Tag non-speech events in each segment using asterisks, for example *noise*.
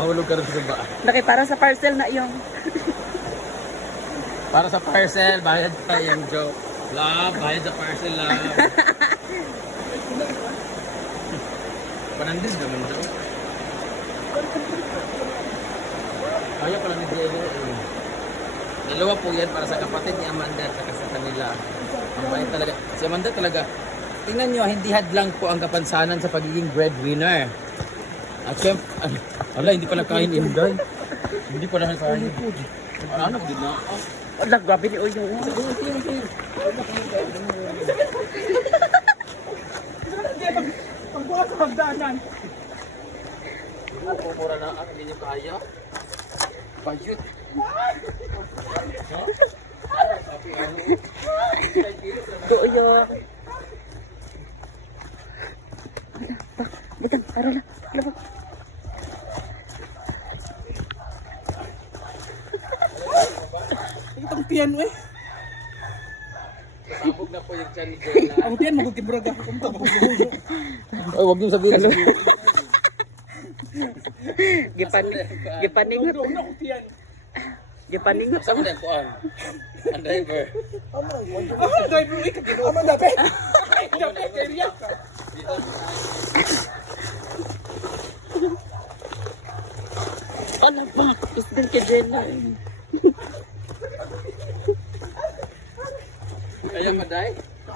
mahulog ka rin sa ba. Laki para sa parcel na yung. Para sa parcel, bayad pa yung joke. Love, bayad sa parcel, love. Panandis naman daw. Kaya pala ni Diego. eh. Dalawa po yan para sa kapatid ni Amanda at sa kanila. Ang bait talaga. Si Amanda talaga, tingnan nyo, hindi hadlang po ang kapansanan sa pagiging breadwinner. At syempre, ala, hindi pa nakain Inday. Hindi pa nakain. Ano, hindi na. Wala, grabe ni Uyo. Ang bukas sa hagdanan. Pumura na ang hindi nyo kaya. Payut. Uyo. Butang, tara na. Wala Ang tiyan eh. Sabog na po yung chan Jola. Ang tiyan ka kung tapos. Ay, huwag nyo sabihin. Gipaning, gipaningot. Doon na ang tiyan. Gipaningot. Saan mo na kuan? Ang driver. Ah, driver eh kagino. Ama na be. Ay, dapat area ka. Ano ba? Isdan ka Jenna.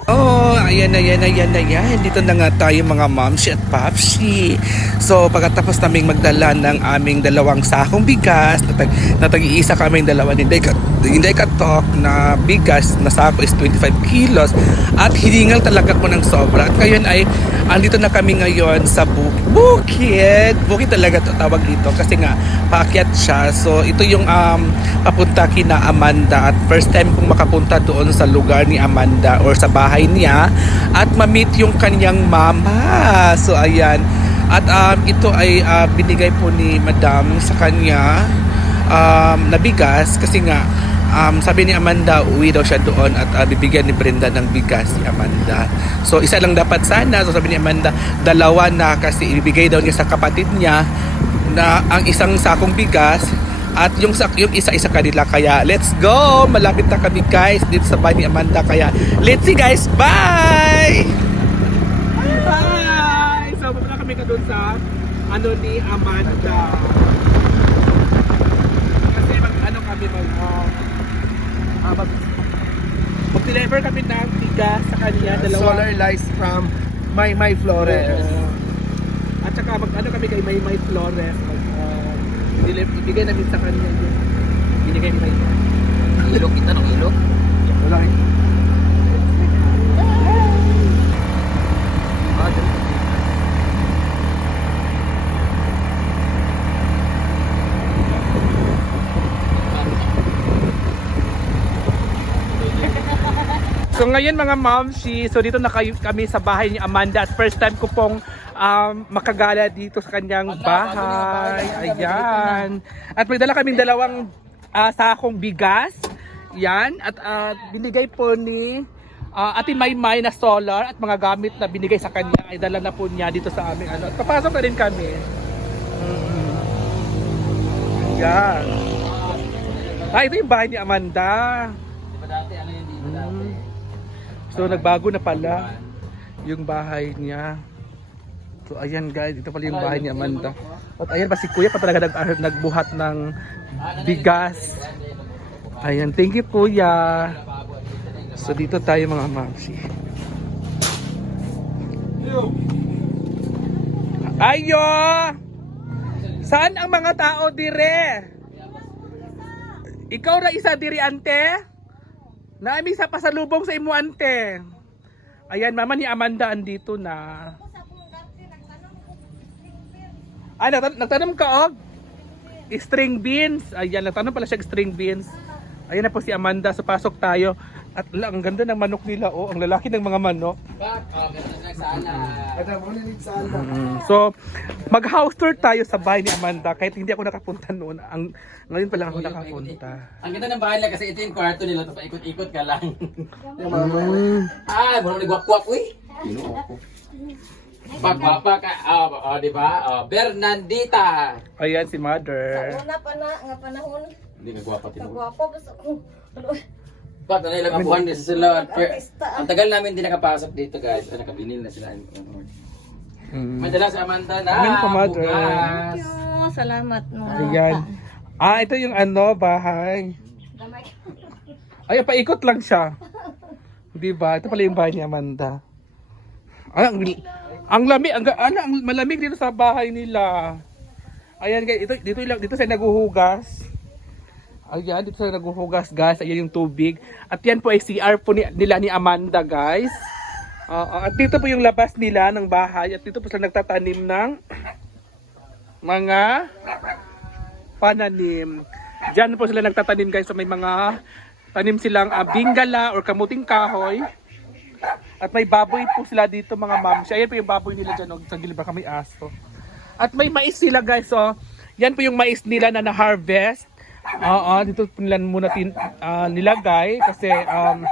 Oh, ayan, ayan, ayan, ayan. Dito na nga tayo mga mamsi at papsi. So, pagkatapos naming magdala ng aming dalawang sakong bigas, natag, natag-iisa kaming dalawa ni Day, Day Katok na bigas na sako is 25 kilos at hiningal talaga ko ng sobra. At ngayon ay, andito na kami ngayon sa bu- bukid. Bukid talaga to tawag dito kasi nga, paakyat siya. So, ito yung um, papunta kina Amanda at first time kong makapunta doon sa lugar ni Amanda or sa bahay niya at ma-meet yung kanyang mama. So ayan. At um, ito ay uh, binigay po ni Madam sa kanya um, na bigas kasi nga um, sabi ni Amanda uwi daw siya doon at uh, bibigyan ni Brenda ng bigas si Amanda. So isa lang dapat sana. So sabi ni Amanda dalawa na kasi ibigay daw niya sa kapatid niya na ang isang sakong bigas at yung yung isa-isa kanila kaya let's go malapit na kami guys dito sa bahay ni Amanda kaya let's see guys bye Hi! So, pupunta kami ka doon sa ano ni Amanda. Kasi mag ano kami mag um, ah, mag mag-deliver kami ng bigas sa kanya dalawa. solar lights from my my flores At saka mag ano kami kay May May Flores. Mag, deliver, ibigay namin sa kanya yung binigay ni May May. Ilok kita ng ilok. wala eh. So ngayon mga momshi, so dito na kami sa bahay ni Amanda at first time ko pong um, makagala dito sa kanyang bahay. Ayan. At may dala kaming dalawang ah, sakong bigas. Yan. At ah, binigay po ni ah, Ate Maymay na solar at mga gamit na binigay sa kanya ay dala na po niya dito sa aming ano. At papasok na rin kami. Mm. Yan. Ah, ito yung bahay ni Amanda. Di ba dati, ano yun dito dati? So nagbago na pala yung bahay niya. So ayan guys, ito pala yung bahay ni Amanda. At ayan pa si Kuya pa talaga nag, ah, nagbuhat ng bigas. Ayan, thank you Kuya. So dito tayo mga mamsi. Ayo! Saan ang mga tao dire? Ikaw na isa diri ante? Naami sa pasalubong sa imo ante. Ayan, mama ni Amanda andito na. Ah, nagtan- nagtanong ka og string beans. Ayan, nagtanong pala siya string beans. Ayan na po si Amanda, so pasok tayo. At la, ang ganda ng manok nila, oh, ang lalaki ng mga manok. Bak, oh, meron na sana. Mm, So, mag-house tour tayo sa bahay ni Amanda kahit hindi ako nakapunta noon. Ang ngayon pa lang ako nakapunta. Ang ganda ng bahay nila kasi ito yung kwarto nila, tapos paikot-ikot ka lang. ah, marunong nagwakwak, uy. Pagpapa ka, ah, ah, di ba? Ah, Bernandita. Ayan si mother. Una pa na, nga panahon, Hindi nagwapa tino. kagwapo, gusto ko. Ano, Ba't na ilang abuhan din sila? Ang tagal namin hindi nakapasok dito guys. Ay, nakabinil na sila. Mm. May dala si Amanda na. Amen po, mother. Thank you, salamat. No. Ayan. Ah, ito yung ano, bahay. Ay, paikot lang siya. Di ba? Ito pala yung bahay ni Amanda. Ah, ang, ang lamig, ang, ano, ang malamig dito sa bahay nila. Ayan guys, ito dito lang dito sa naguhugas. Ayan, dito sa naguhugas guys. Ayan yung tubig. At yan po ay CR po ni, nila ni Amanda guys. Oo, at dito po yung labas nila ng bahay. At dito po sila nagtatanim ng mga pananim. Diyan po sila nagtatanim guys sa may mga tanim silang uh, bingala or kamuting kahoy. At may baboy po sila dito mga ma'am. Ayan po yung baboy nila dyan. Oh, sa gilid baka may aso. At may mais sila guys. Oh. Yan po yung mais nila na na-harvest. Oo, dito po nila muna tin, ah, nilagay kasi um,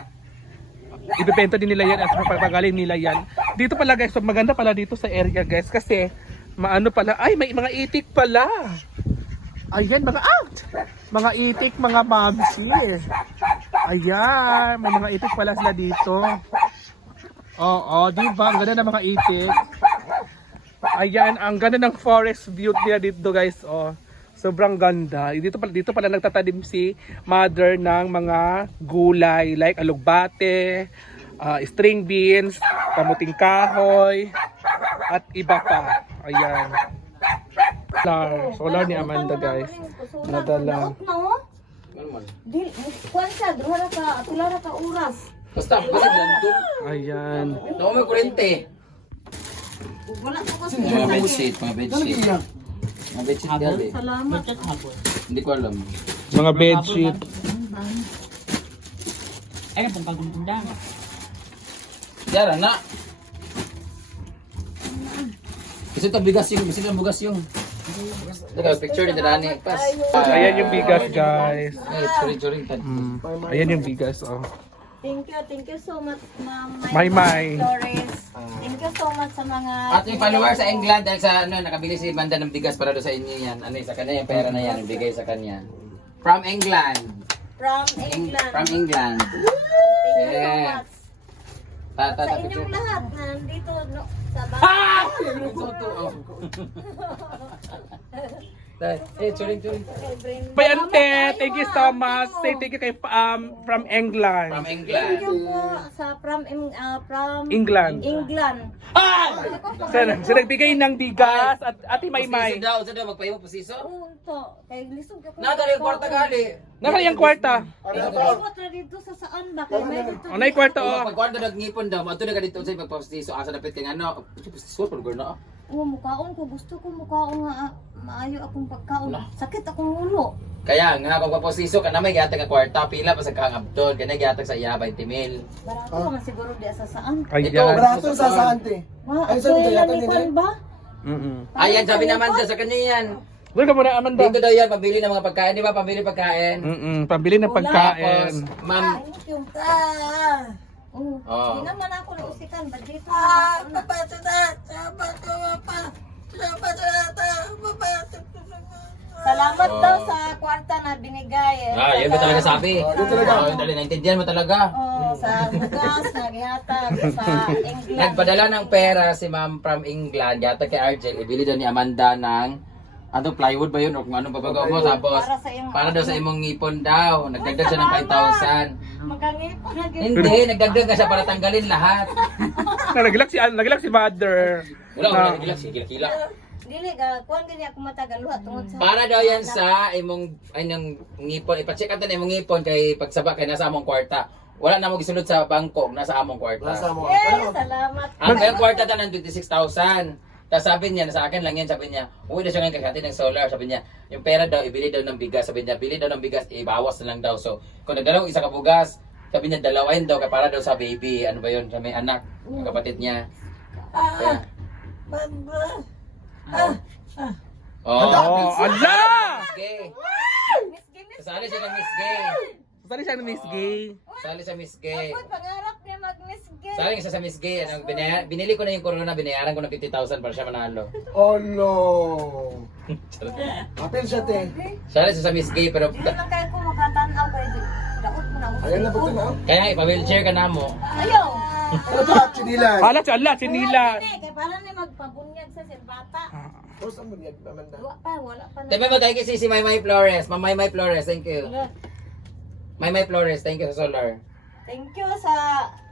ibebenta din nila yan at mapapagaling nila yan. Dito pala guys, so maganda pala dito sa area guys kasi maano pala, ay may mga itik pala. Ayan, mga out! Mga itik, mga mamsi. Ayan, may mga itik pala sila dito. Oo, di ba? Ang ganda ng mga itik. Ayan, ang ganda ng forest view nila dito guys. Oh, sobrang ganda. Dito pala, dito pala nagtatanim si mother ng mga gulay like alugbate, ah, string beans, kamuting kahoy, at iba pa. Ayan. Solar, solar ni Amanda guys. Nadala. No? Ano man? Di, kuwan siya, duha ka, atula ka oras. Basta, basta lang to. Ayan. Ito may kurente. Wala ko kasi. Mga bedsheet, mga bedsheet. Mga bedsheet gabi. Salamat. Hindi ko alam. Mga bedsheet. Ay, pong kagundang. Yara na. Kasi ito bigas yung, kasi ito bugas yung. Teka, picture ni Dani. Pas. Ayan yung bigas guys. Ay, sorry, sorry. Mm. Ayan yung bigas oh. Thank you, thank you so much, Ma'am Maymay. Flores. Thank you so much sa mga... At yung follower sa England dahil sa ano, nakabili si Banda ng bigas para doon sa inyo yan. Ano yung sa kanya, yung pera na yan, ibigay sa kanya. From England. From Eng- England. From England. Thank you so Yeah. much. Ta ta Sa ta inyong lahat na nandito no, sa Ah! bahay. *laughs* *laughs* Eh, churing, churing. Payante, thank you so much. Say thank you kay um from England. From Thank England. you po sa from Eng- ah, from England. England. Ah! Sir, sir nagbigay ng bigas at ati May Maymay. daw, sa daw, magpahimo po siso. Oh, to. Kay lisod ako. Nada yung kwarta gali. Kwarta. Ikot na dito sa saan ba? Kay may dito. Ano yung kwarta oh? Pag kwarta nagngipon daw, ato na ka dito sa magpapastiso, asa napit kay ano, pastiso, pag na. Oh, mukhaon ko. Gusto ko mukhaon nga. ah, maayo akong pagkaon. Sakit akong ulo. Kaya nga, kung papastiso ka na may gatag kwarta, pila pa sa kangabdon, kaya gatag sa iya, 20 mil. Barato ka man siguro di sa saan. Ito, Ayan. Barato sa sante. Ma, Ay, ako saan ito yan yata ni nila? Kwan ba? Mm-mm. Ayan, sabi naman dyan sa kanya yan. Doon ka muna Amanda. Dito daw yan, pabili ng mga pagkain, di ba? Pabili pagkain. Mm-mm, pambili ng Tapos, pagkain. ma'am, Thank you. Ah. Oh, Oo. Hindi naman ako nausikan. Ba't dito? Ah, papasa na. Salamat ko, papa. Salamat Salamat Oo. daw sa kwarta na binigay. eh. ah, yun ba talaga sabi? Oh, yun talaga. Oh, yun talaga, naintindihan mo talaga. Oh, sa bugas, naghihatag sa *laughs* England. Nagpadala ng pera si ma'am from England, yata kay Argel, ibili daw ni Amanda ng ano, plywood ba yun o kung anong babago mo, tapos Para sa iyong- para daw sa imong ngipon daw, nagdagdag siya ng 5,000. Magkangipon na gyud. Hindi, nagdagdag ka siya para tanggalin lahat. Nagilak si nagilak si mother. Wala, Na- wala, gila, sige, gila. Dili ka, kuan gani ako matagaluha tungod sa Para daw yan sa imong, ay nang ngipon, ipacheck natin imong ngipon kay pagsaba kay nasa among kwarta. Wala na mo gisulod sa bangko, nasa among kwarta. Nasa mo. Eh, salamat. Ang kayang kwarta ta ng 26,000. Tapos sabi niya, sa akin lang yan, sabi niya, uwi na siya ngayon kakati ng solar, sabi niya, yung pera daw, ibili daw ng bigas, sabi niya, bili daw ng bigas, ibawas na lang daw. So, kung nagdalaw isa ka bugas, sabi niya, dalawain daw, para daw sa baby, ano ba yun, sa may anak, yung kapatid niya. Kaya, oh, Oh, ala! Miss Gay. Kasali siya ng Miss Gay. Sali siya ng Miss Gay. Kasali sa Miss Gay. Pangarap niya mag Sayang isa sa Miss Gay, ano, binaya, binili ko na yung corona, binayaran ko ng 50,000 para siya manalo. Oh no! Apel siya, te. Isa sa Miss Gay, pero Hindi lang kayo ko makatanaw kayo. Daot mo na ako. Ayan na ba ito na? kaya ipa-wheelchair ka na mo. Ayaw. Ano ba, chinilas? Hala, ala, sinila. Hindi, kaya parang na magpabunyag sa sirbata. Tapos ang bunyag naman na. Wala pa, wala pa na. Mo tayo kasi si Maymay Flores. Ma'am Maymay Flores, thank you. Maymay Flores, thank you sa solar. Thank you sa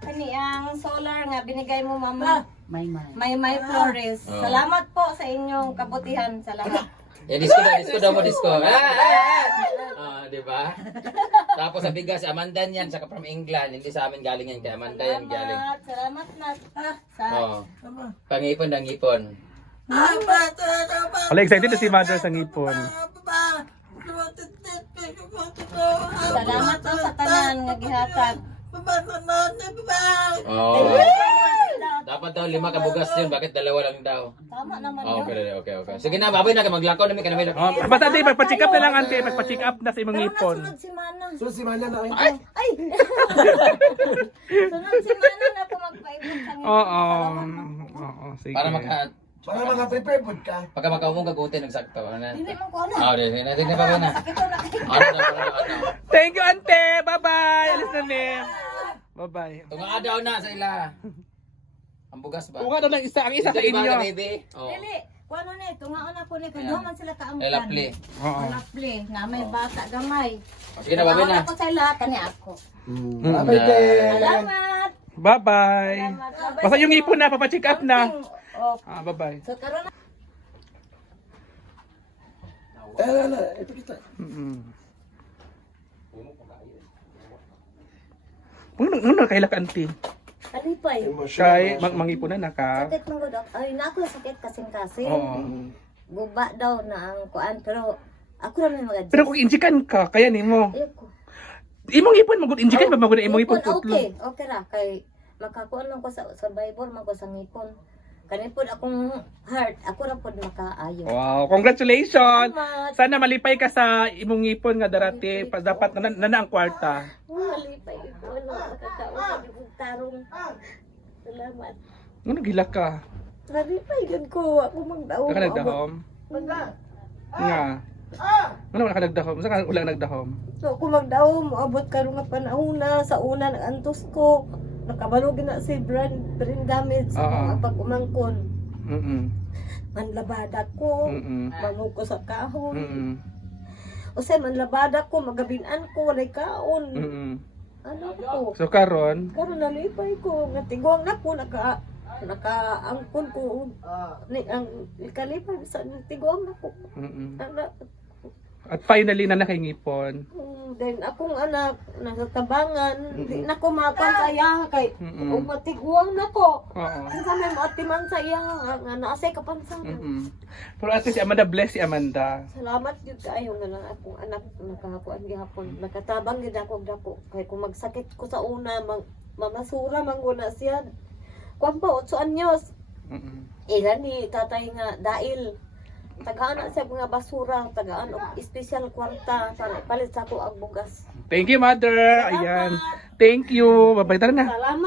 kaniyang solar nga binigay mo, Mama. May may. May May Flores. Oh. Salamat po sa inyong kabutihan. Salamat. Yan, disco daw, disco daw mo, disco. Ah, ah, ah. Ah, di ba? Tapos sa bigas, Amanda yan, saka from England. Hindi sa amin galing yan, kay Amanda yan galing. Salamat. Salamat na. Ah, sa Oh. Pangipon ng ipon. Hala, excited na si mother sa ngipon. Salamat po sa tanan nga gihatag. Oh. Dapat daw lima ka bugas yun, bakit dalawa lang daw? Tama naman Oh, yun. okay, okay, okay. Sige na, baboy na, maglakaw na may kanamay. Oh, basta di, magpa-check up na lang, ante. Magpa-check up na sa imong Pero ngipon. nasunod si Mana. So, si Mana na rin. Ay! *laughs* sunod si Mana na po magpaibot sa ngipon. Oo. Oo, sige. Para maka, Para mga prepare food ka. pagka makaumong kagutin, nagsakto. Ano na? Ko ano. Ah, sige na, sige na, baboy na. Sakit ko na. Ano na, ano, ano. Thank you, ante. Bye-bye. Alis na ni. Bye-bye. Tunga daw na sa ila. Ang bugas ba? Kuha daw ng isa, ang isa sa inyo. baby? Oh. Dili. Kung ano ni, tungaon ako ni, kaya man sila kaampan. Lalapli. Oo. Lalapli. Na may bata gamay. Sige na, Tungaon na. ako sa ila, kani ako. Apel, te. Salamat. Bye-bye. Basta yung ngipon na, papacheck up na. Oh, Ah, bye-bye. so karon na. Eh, ala, ala. Ito kita. Mm-mm. Ano ano na kaila ka auntie? Alipay. Kay mag mangipon na naka. Sakit man gud. Ay, na ako sakit kasing-kasing. Oo. Guba daw na ang kuan pero ako ra may mga Pero kung injikan ka, kaya nimo. Ayoko. Imong ipon magud injikan ba magud imong ipon putlo. Okay, okay ra kay makakuan man ko sa sa Bible ko sa ngipon. Kani pod akong heart, ako ra pod makaayo. Wow, congratulations. Salamat. Sana malipay ka sa imong ngipon nga darati pa dapat na, na, na ang kwarta. Malipay ko ano makakaon ko tarong. Salamat. Ano gila ka? Malipay gud ko ako magdaog. Ka nagdahom? Nga. Ano man ka nagdahom? Sa ka ulang nagdahom? So kung magdaog moabot karon nga panahon na sa una nagantos ko. Nakabalo gina si brand brain damage sa Oo. mga pag-umangkon. Mm. Manlabada ko. Mm. Mamog ko sa kahon. Mm. O say manlabada ko, magabinan ko, walay kaon. Mm. Ano ko? So karon, Karon nalipay ko, nga tigwang na ko, naka, nakaangkon ko. Ni, ang ikalipay, sa tigwang na ko. mm. Anak, At finally na nakingipon. mm, then akong anak, nasa tabangan, di na ko makuan sa iya, kay, Mm-mm. o matigwang na ko. Oo. Kasi may maatiman sa iya, nga, naasay kapansanan. Mm. Pero at least si Amanda bless si Amanda. Salamat yun kaayo nga lang akong anak nakakuan gihapon. Nakatabang gid ako dako. Kay kung magsakit ko sa una, mag, mamasura manguna siya. Kuan pa 8 anyos. Mm. Ila ni tatay nga dail. Tagaan siya mga basura, tagaan og special kwarta para ipalit sa ako ang bugas. Thank you, mother. Ayan. Thank you. Babay tara na. Salamat.